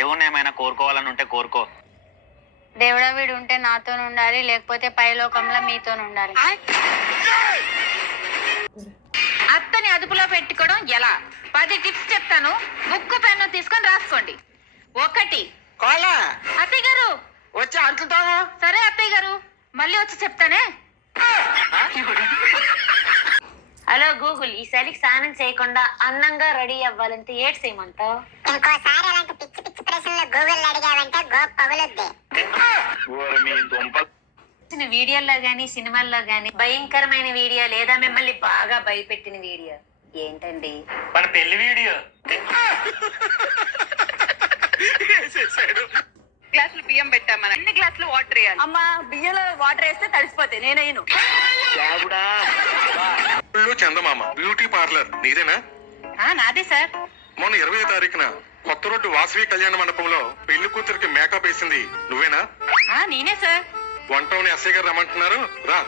దేవుణ్ణి ఏమైనా కోరుకోవాలని ఉంటే కోరుకో. దేవుడా వీడు ఉంటే నాతో ఉండాలి, లేకపోతే పైలోకంలో మీతో ఉండాలి. అత్తని అదుపులో పెట్టుకోవడం ఎలా? 10 టిప్స్ చెప్తాను. బుక్కు పెన్ను తీసుకొని రాసుకోండి. 1 అత్తయ్య గారు వచ్చి అంటుతాము. సరే అత్తయ్య గారు, మళ్ళీ వచ్చి చెప్తానే. హలో గూగుల్, ఈసారికి స్నానం చేయకుండా అందంగా రెడీ అవ్వాలంటే ఏడ్ చేయమంటావు? ఇంకోసారి అలాంటి పిచ్చి పిచ్చి ప్రశ్నలు గూగుల్ అడిగావంటే గోప్ పగులుద్ది. వీడియోల్లో గానీ సినిమాల్లో గానీ భయంకరమైన వీడియో లేదా మిమ్మల్ని బాగా భయపెట్టిన వీడియో ఏంటండి? మన పెళ్లి వీడియో. గ్లాసులు బియ్యం పెట్టామని 2 గ్లాసులు వాటర్ వేయాలి. అమ్మా, బియ్యంలో వాటర్ వేస్తే తడిసిపోతాయి. నేనయ్యను. చందమామ బ్యూటీ పార్లర్ నీదేనా? నాదే సార్. మొన్న 20వ తారీఖున కొత్త రోడ్డు వాసవి కళ్యాణ మండపంలో పెళ్లి కూతురికి మేకప్ వేసింది నువ్వేనా? నేనే సార్. వంటని ఎస్ఐ గారు రమ్మంటున్నారు, రా.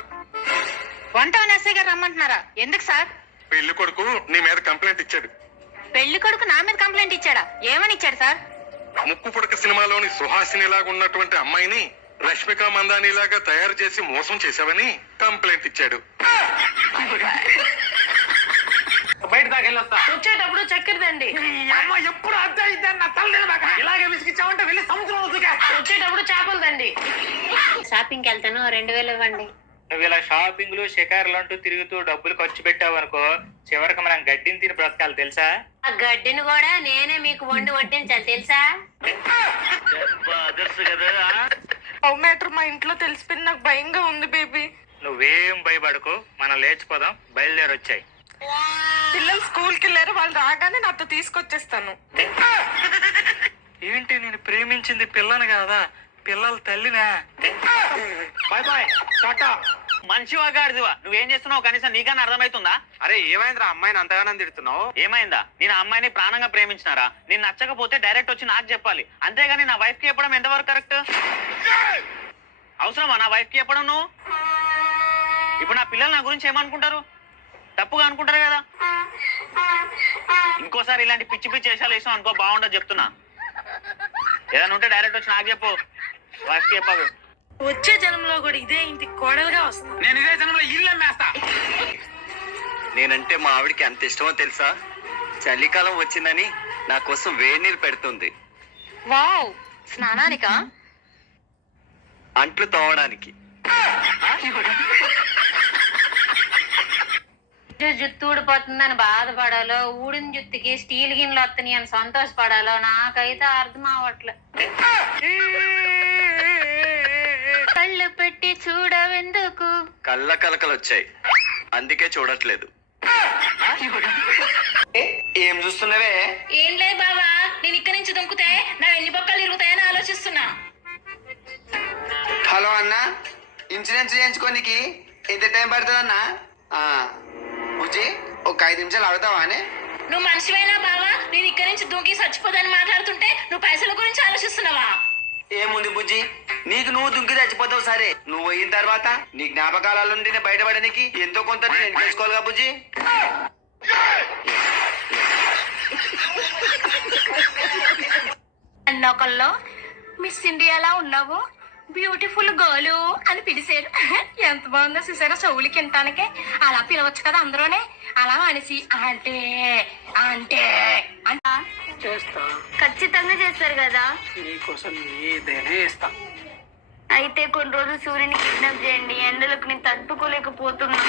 వంటని ఎస్ఐ గారు రమ్మంటున్నారా? ఎందుకు సార్? పెళ్లి కొడుకు నీ మీద కంప్లైంట్ ఇచ్చాడు. పెళ్లి కొడుకు నా మీద కంప్లైంట్ ఇచ్చాడా? ఏమని ఇచ్చాడు సార్? ముక్కు పుడక సినిమాలోని సుహాసిని లాగా ఉన్నటువంటి అమ్మాయిని రష్మిక మందాని లాగా తయారు చేసి మోసం చేశావని కంప్లైంట్ ఇచ్చాడు. బయట దాకా వెళ్ళొస్తా. వచ్చేటప్పుడు చక్కెరదండి. ఎప్పుడు అర్థం ఇద్దాన్ని నా తల ఇలాగే విసిగిచ్చావంటే వెళ్ళి సముద్రంలో దూకేస్తా. వచ్చేటప్పుడు చేపలదండి. షాపింగ్కి వెళ్తాను, 2000 ఇవ్వండి. నువ్వు ఇలా షాపింగ్లు షికారులు అంటూ తిరుగుతూ డబ్బులు ఖర్చు పెట్టావు అనుకో, చివరికి మనం గడ్డిని తిని బ్రతకాలి తెలుసా? ఆ గడ్డిని కూడా నేనే మీకు వండి వడ్డించాలి తెలుసా? అదర్సు కదా. మ్యాటర్ మా ఇంట్లో తెలిసిపోయింది. నాకు భయంగా ఉంది బేబీ. నువ్వేం భయపడకు, మనం లేచిపోదాం. బయలుదేరి వచ్చాయి. పిల్లలు స్కూల్కి వెళ్ళారు, వాళ్ళు రాగానే నాతో తీసుకొచ్చేస్తాను. ఏంటి, నేను ప్రేమించింది పిల్లని కాదా, పిల్లల తల్లినా? Bye bye, Tata. మనిషివా గాడిదివా? నువ్వేం చేస్తున్నావు కనీసం నీకన్నా అర్థమవుతుందా? అరే ఏమైందిరా అమ్మాయిని అంతగానం తిడుతున్నావు? ఏమైందా? నేను ఆ అమ్మాయిని ప్రాణంగా ప్రేమించినారా? నేను నచ్చకపోతే డైరెక్ట్ వచ్చి నాకు చెప్పాలి, అంతేగాని నా వైఫ్ కి చెప్పడం ఎంతవరకు కరెక్ట్? అవసరమా నా వైఫ్ కి చెప్పడం? నువ్వు ఇప్పుడు నా పిల్లలు నా గురించి ఏమనుకుంటారు? తప్పుగా అనుకుంటారు కదా. ఇంకోసారి ఇలాంటి పిచ్చి పిచ్చి వేషాలు వేసాం అనుకో, బాగుండదు చెప్తున్నా. ఏదైనా ఉంటే డైరెక్ట్ వచ్చి నాకు చెప్పు, వైఫ్ కి చెప్పకు. వచ్చే జనంలో కూడా ఇదే ఇంటికి కోడలుగా వస్తా. నేను ఇదే జనంలో ఇల్లు అమ్మేస్తా. నేనంటే మా ఆవిడికి ఎంత ఇష్టమో తెలుసా? చలికాలం వచ్చిందని నా కోసం వేడి నీళ్ళు పెడుతుంది. వావ్, స్నానానికా? అంట్లు తోవడానికి. జుత్తు ఊడిపోతుందని బాధపడాలో, ఊడిన జుత్తుకి స్టీల్ గిన్నెలు వస్తున్నాయి అని సంతోషపడాలో నాకైతే అర్థం అవ్వట్లే. కళ్ళు పెట్టి చూడవెందుకు? కళ్ళ కలకలు వచ్చాయి, అందుకే చూడట్లేదు. ఏం చూస్తున్నావే? ఏం లేదు బాబా, నేను ఇక్కడి నుంచి దుంకుతే నా ఎన్ని బొక్కలు ఇరుగుతాయని ఆలోచిస్తున్నా. హలో అన్న, ఇన్సూరెన్స్ చేయించుకోనికి ఎంత టైం పడుతుంది అన్న? బుజ్జి, ఒక 5 నిమిషాలు ఆగుతావా అని? నువ్వు మనిషివైనా బావా, నేను ఇక్కడి నుంచి దూకి చచ్చిపోదని మాట్లాడుతుంటే నువ్వు పైసల గురించి ఆలోచిస్తున్నావా? ఏముంది బుజ్జి, నీకు నువ్వు దుంకి చచ్చిపోతావు. సరే, నువ్వు అయిన తర్వాత నీ జ్ఞాపకాల నుండి బయటపడడానికి ఎంతో కొంత నేను తెలుసుకోవాలిగా బుజ్జి. ఒకళ్ళు మిస్ ఇండియాలా ఉన్నావు, బ్యూటిఫుల్ గర్లు అని పిలిచారు. ఎంత బాగుందో చూసారా, చెవులు కింటానికే. అలా పిలవచ్చు కదా అందరూనే. అలా మనిషి అంటే అంటే చేస్తా, ఖచ్చితంగా చేస్తారు కదా. నీకోసం ఏదైనా ఇస్తా. అయితే కొన్ని రోజులు సూర్యుని కిడ్నాప్ చేయండి, ఎండలకు నేను తట్టుకోలేకపోతున్నా.